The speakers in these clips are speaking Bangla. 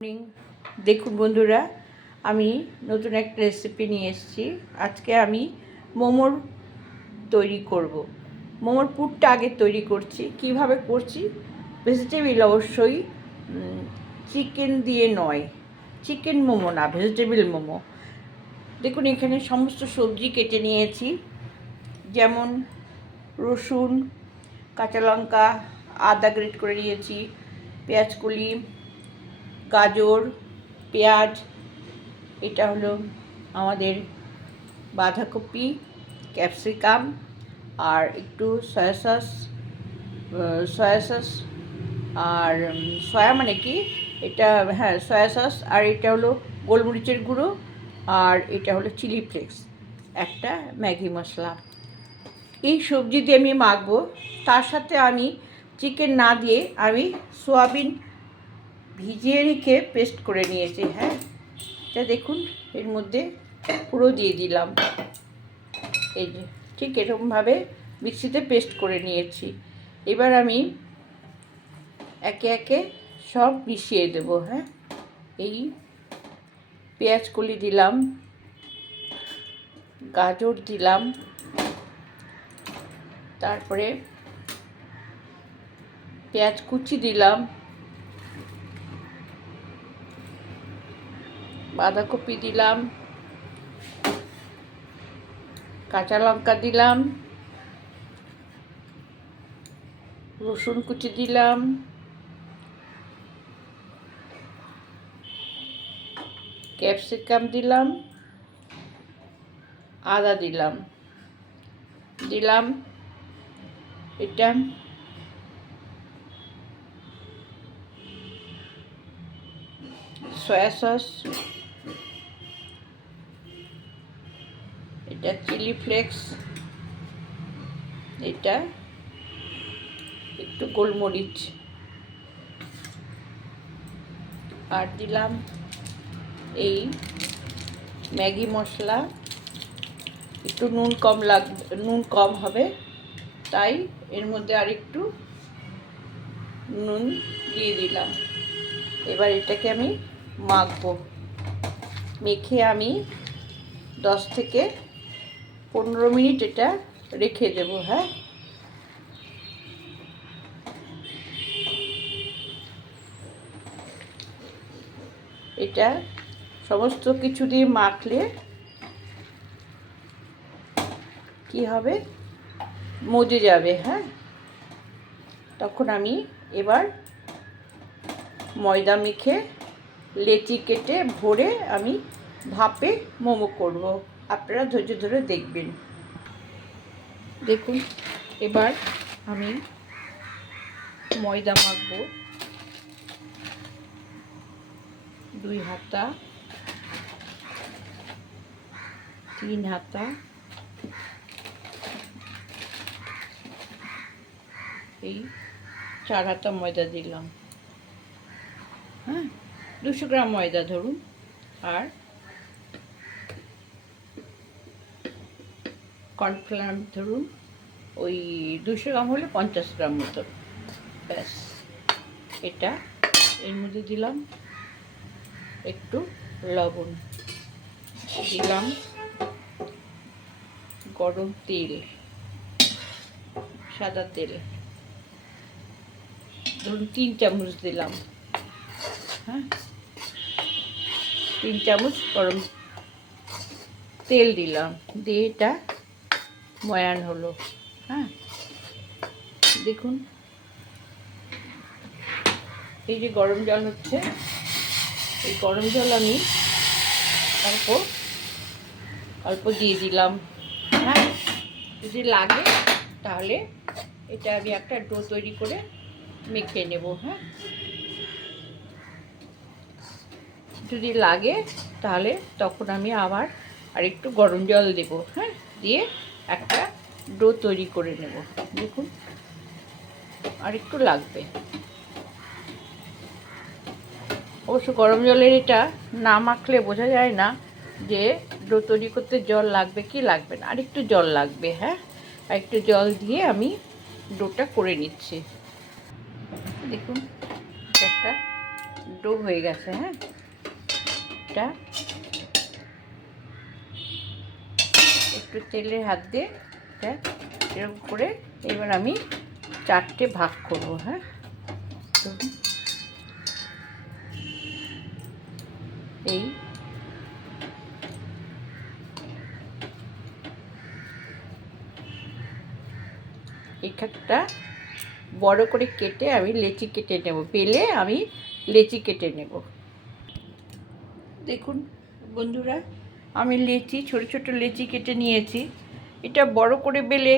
মর্নিং দেখুন বন্ধুরা, আমি নতুন একটা রেসিপি নিয়ে এসেছি। আজকে আমি মোমোর তৈরি করব। মোমোর পুরটা আগে তৈরি করছি। কীভাবে করছি? ভেজিটেবিল অবশ্যই চিকেন দিয়ে নয়। চিকেন মোমো না ভেজিটেবিল মোমো। দেখুন, এখানে সমস্ত সবজি কেটে নিয়েছি। যেমন রসুন, কাঁচা লঙ্কা, আদা গ্রেট করে নিয়েছি, পেঁয়াজ কলি গাজর, পেঁয়াজ, এটা হলো আমাদের বাঁধাকপি, ক্যাপসিকাম আর একটু সয়া সস সয়া সস আর সয়া মানে কি? এটা হ্যাঁ সয়া সস আর এটা হলো গোলমরিচের গুঁড়ো আর এটা হলো চিলি ফ্লেক্স। একটা ম্যাগি মশলা। এই সবজি দিয়ে আমি মাখবো। তার সাথে আমি চিকেন না দিয়ে আমি সোয়াবিন ভিজিয়ে রেখে পেস্ট করে নিয়েছি হ্যাঁ? এটা দেখুন, এর মধ্যে পুরো দিয়ে দিলাম। এই যে, ঠিক এরকমভাবে মিক্সিতে পেস্ট করে নিয়েছি। এবার আমি একে একে সব মিশিয়ে দেবো হ্যাঁ? এই পেঁয়াজ কলি দিলাম, গাজর দিলাম, তারপরে পেঁয়াজ কুচি দিলাম বাঁধাকপি দিলাম, কাঁচা লঙ্কা দিলাম, রসুন কুচি দিলাম, ক্যাপসিকাম দিলাম, আদা দিলাম। দিলাম এটা সয়া সস এটা চিলি ফ্লেক্স। এটা একটু গোলমরিচ। আর দিলাম এই ম্যাগি মশলা। একটু নুন কম লাগবে নুন কম হবে। তাই এর মধ্যে আর একটু নুন দিয়ে দিলাম। এবার এটাকে আমি মাখবো। মেখে আমি দশ থেকে পনেরো মিনিট এটা রেখে দেবো হ্যাঁ? এটা সমস্ত কিছু দিয়ে মাখলে কি হবে? মজে যাবে হ্যাঁ? তখন আমি এবার ময়দা মেখে লেচি কেটে ভরে আমি ভাপে মোমো করব। আপনারা ধৈর্য ধরে দেখবেন। দেখুন, এবার আমি ময়দা মাখবো। দুই হাতা, তিন হাতা। এই চার হাতা ময়দা দিলাম। হ্যাঁ দুশো গ্রাম ময়দা ধরুন। আর কর্নফ্লাওয়ার ধরুন, ওই দুশো গ্রাম হলে পঞ্চাশ গ্রাম মতো। ব্যাস, এটা এর মধ্যে দিলাম। একটু লবণ দিলাম। গরম তেল, সাদা তেল। ধরুন তিন চামচ দিলাম। হ্যাঁ? তিন চামচ গরম তেল দিলাম। দিয়ে এটা ময়ান হলো। হ্যাঁ? দেখুন। এই যে গরম জল হচ্ছে, এই গরম জল আমি অল্প অল্প দিয়ে দিলাম। হ্যাঁ? যদি লাগে, তাহলে এটা আমি একটা ডো তৈরি করে মেখে নেব হ্যাঁ? যদি লাগে, তাহলে তখন আমি আবার আর একটু গরম জল দেব হ্যাঁ? দিয়ে একটা ডো তৈরি করে নেব। দেখুন আর একটু লাগবে। অবশ্য গরম জলের এটা না মাখলে বোঝা যায় না যে ডো তৈরি করতে জল লাগবে কি লাগবে না। আর একটু জল লাগবে হ্যাঁ? আর একটু জল দিয়ে আমি ডোটা করে নিচ্ছি। দেখুন একটা ডো হয়ে গেছে হ্যাঁ? এটা একটু তেলের হাত দিয়ে এটা এরকম করে এবার আমি চারটে ভাগ করব হ্যাঁ? এই এইখানটা বড় করে কেটে আমি লেচি কেটে নেব পেলে আমি লেচি কেটে নেব। দেখুন বন্ধুরা আমি লেচি, ছোট ছোট লেচি কেটে নিয়েছি। এটা বড় করে বেলে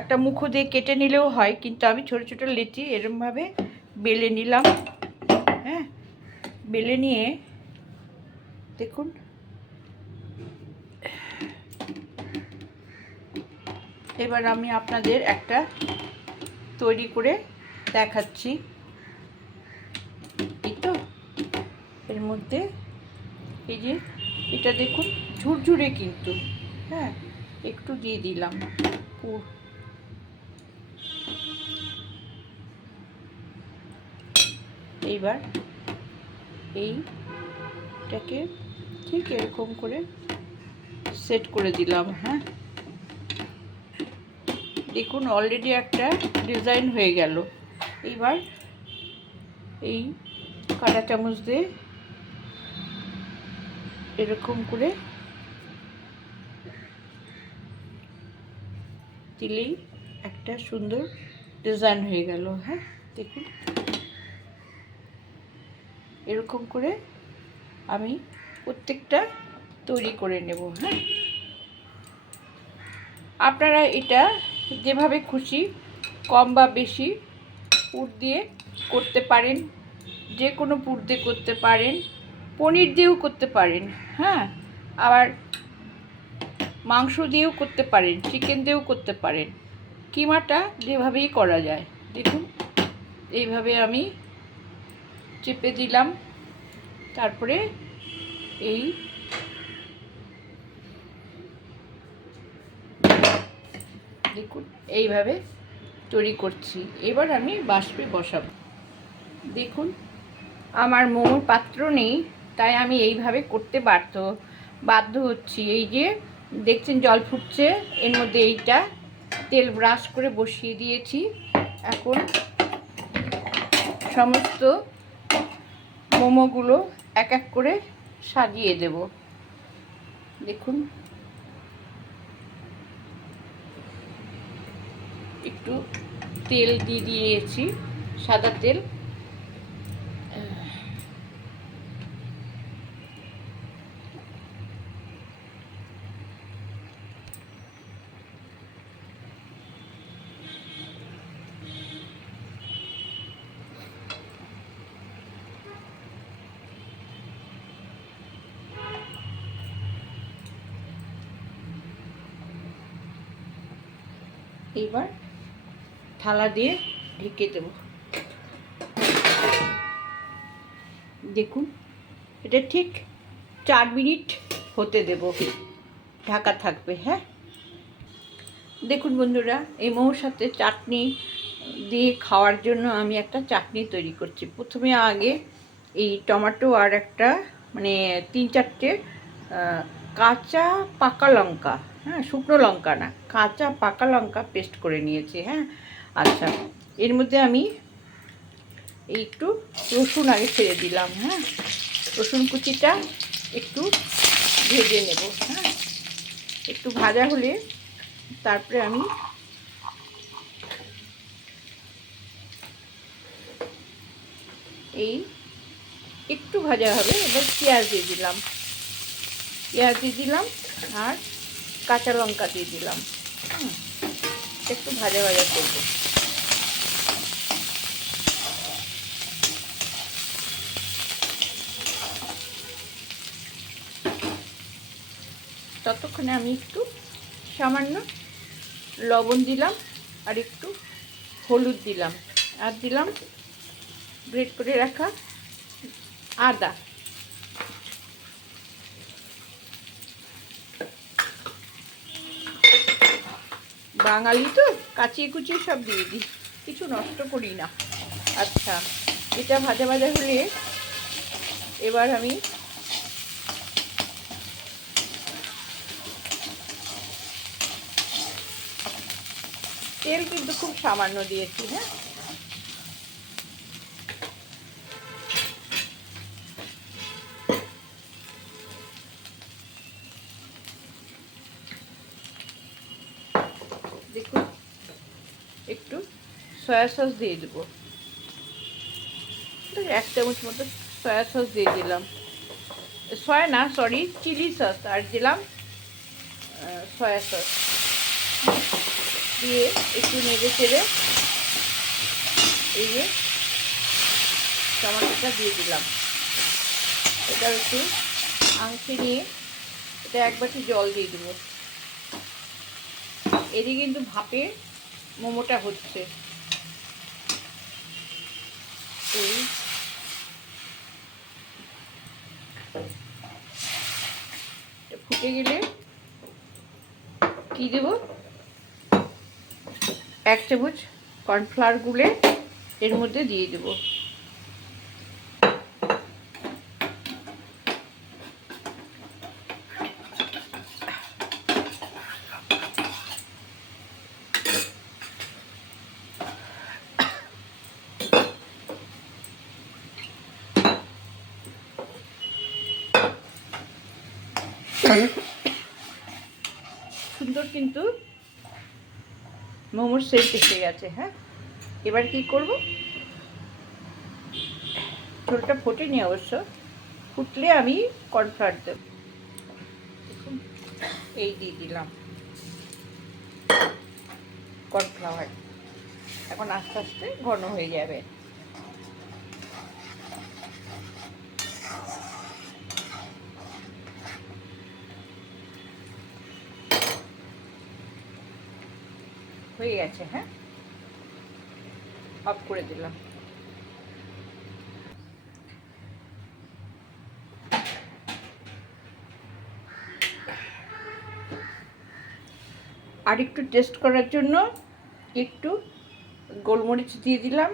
একটা মুখো দিয়ে কেটে নিলেও হয়, কিন্তু আমি ছোট ছোট লেচি এরমভাবে বেলে নিলাম। হ্যাঁ বেলে নিয়ে, দেখুন। এবার আমি আপনাদের একটা তৈরি করে দেখাচ্ছি। এই তো, এর মধ্যে এই যে এটা দেখুন, ঝুরঝুরে কিন্তু। হ্যাঁ একটু দিয়ে দিলাম। পুর। এইবার এইটাকে ঠিক এরকম করে সেট করে দিলাম হ্যাঁ। দেখুন অলরেডি একটা ডিজাইন হয়ে গেল। এইবার এই কাঁটা চামচ দিয়ে এরকম করে দিলেই একটা সুন্দর ডিজাইন হয়ে গেল হ্যাঁ? দেখুন। এরকম করে আমি প্রত্যেকটা তৈরি করে নেব হ্যাঁ? আপনারা এটা যেভাবে খুশি, কম বা বেশি পুর দিয়ে করতে পারেন, যে কোনো পুর দিয়ে করতে পারেন। পনির দিয়েও করতে পারেন হ্যাঁ? আবার মাংস দিয়েও করতে পারেন চিকেন দিয়েও করতে পারেন। কিমাটা যেভাবেই করা যায়। দেখুন, এইভাবে আমি চেপে দিলাম। তারপরে এই দেখুন, এইভাবে তৈরি করছি। এবার আমি বাষ্পে বসাবো। দেখুন, আমার মোমোর পাত্র নেই। তাই আমি এইভাবে করতে বাধ্য বাধ্য হচ্ছি। এই যে দেখছেন জল ফুটছে, এর মধ্যে এইটা তেল ব্রাশ করে বসিয়ে দিয়েছি। এখন সমস্ত মোমোগুলো এক এক করে সাজিয়ে দেব। দেখুন। একটু তেল দিয়ে দিয়েছি, সাদা তেল। এইবার থালা দিয়ে ঢেকে দেব। দেখুন, এটা ঠিক চার মিনিট হতে দেব। ঢাকা থাকবে হ্যাঁ? দেখুন বন্ধুরা, এই মোমোর সাথে চাটনি দিয়ে খাওয়ার জন্য আমি একটা চাটনি তৈরি করছি। প্রথমে আগে এই টমেটো আর একটা মানে তিন চারটে কাঁচা পাকা লঙ্কা হ্যাঁ শুকনো লঙ্কা না, কাঁচা পাকা লঙ্কা পেস্ট করে নিয়েছি হ্যাঁ। আচ্ছা এর মধ্যে আমি এই একটু রসুন আগে ছেড়ে দিলাম হ্যাঁ। রসুন কুচিটা একটু ভেজে নেব হ্যাঁ। একটু ভাজা হলে তারপরে আমি এই একটু ভাজা হবে, এবার পেঁয়াজ দিয়ে দিলাম। পেঁয়াজ দিয়ে দিলাম আর কাঁচা লঙ্কা দিয়ে দিলাম। একটু ভাজা ভাজা করব। ততক্ষণে আমি একটু সামান্য লবণ দিলাম আর একটু হলুদ দিলাম। আর দিলাম গ্রেট করে রাখা আদা। বাঙালি তো, কাচিয়ে কুচিয়ে সব দিয়ে দিই। কিছু নষ্ট করি না। আচ্ছা এটা ভাজা ভাজা হলে এবার আমি তেল কিন্তু খুব সামান্য দিয়েছি হ্যাঁ? একটু সয়া সস দিয়ে দেবো। এক চামচ মতো সয়া সস দিয়ে দিলাম। সয়া না সরি চিলি সস আর দিলাম সয়া সস। দিয়ে একটু নেড়ে চেড়ে এই যে টমাটোটা দিয়ে দিলাম। এটা একটু আংশে নিয়ে এটা এক বাটি জল দিয়ে দেবো। এদিকে কিন্তু ভাপে মোমোটা হচ্ছে। ফুটে গেলে কি দেব? এক চামচ কর্নফ্লাওয়ার গুলে এর মধ্যে দিয়ে দেব। সুন্দর কিন্তু মোমোর সেট এসে গেছে হ্যাঁ? এবার কি করব? ঝোলটা ফোটেনি অবশ্য। ফুটলে আমি কর্নফ্লাওয়ার দেব। এই দিয়ে দিলাম। কর্নফ্লাওয়ার এখন আস্তে আস্তে ঘন হয়ে যাবে। হয়ে গেছে হ্যাঁ? অফ করে দিলাম। আর একটু টেস্ট করার জন্য একটু গোলমরিচ দিয়ে দিলাম,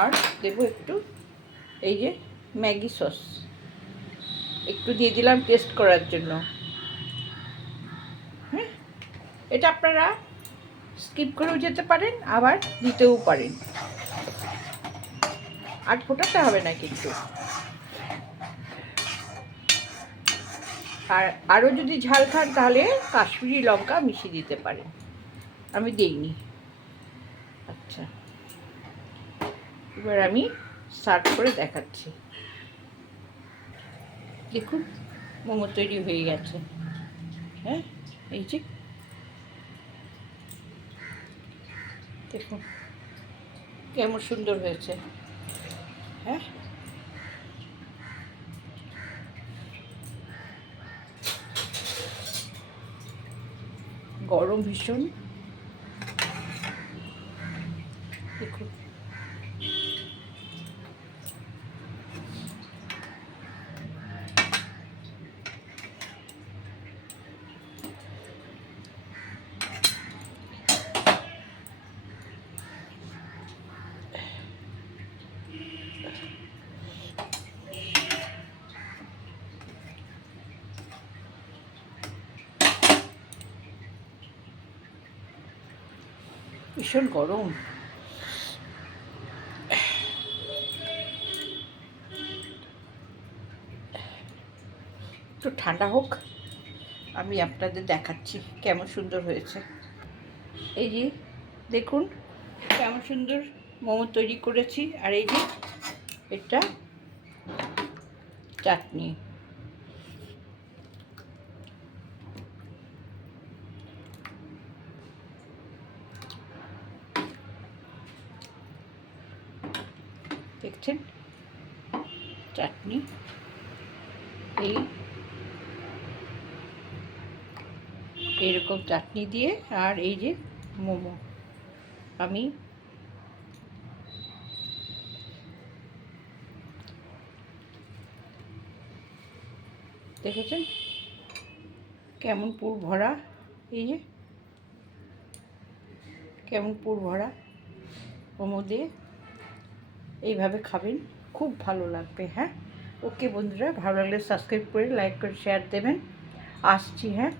আর দেবো একটু এই যে ম্যাগি সস। একটু দিয়ে দিলাম টেস্ট করার জন্য। হ্যাঁ? এটা আপনারা স্কিপ করেও যেতে পারেন, আবার দিতেও পারেন। আর ফোটাতে হবে না কিন্তু। আর আরও যদি ঝাল খান, তাহলে কাশ্মীরি লঙ্কা মিশিয়ে দিতে পারেন। আমি দিইনি। আচ্ছা। এবার আমি সার্ভ করে দেখাচ্ছি। দেখুন, মোমো তৈরি হয়ে গেছে। হ্যাঁ এই যে দেখুন কেমন সুন্দর হয়েছে। হ্যাঁ? গরম ভীষণ দেখুন ভীষণ গরম। একটু ঠান্ডা হোক, আমি আপনাদের দেখাচ্ছি কেমন সুন্দর হয়েছে। এই যে, দেখুন কেমন সুন্দর মোমো তৈরি করেছি, আর এই যে, এটা চাটনি। দেখছেন চাটনি, এই। এরকম চাটনি দিয়ে আর এই যে মোমো। আমি দেখেছেন? কেমন পুর ভরা, এই যে। কেমন পুর ভরা মোমো দিয়ে। এইভাবে খাবেন, খুব ভালো লাগবে হ্যাঁ? ওকে বন্ধুরা, ভালো লাগলে সাবস্ক্রাইব করে লাইক করে শেয়ার দেবেন। আসছি হ্যাঁ?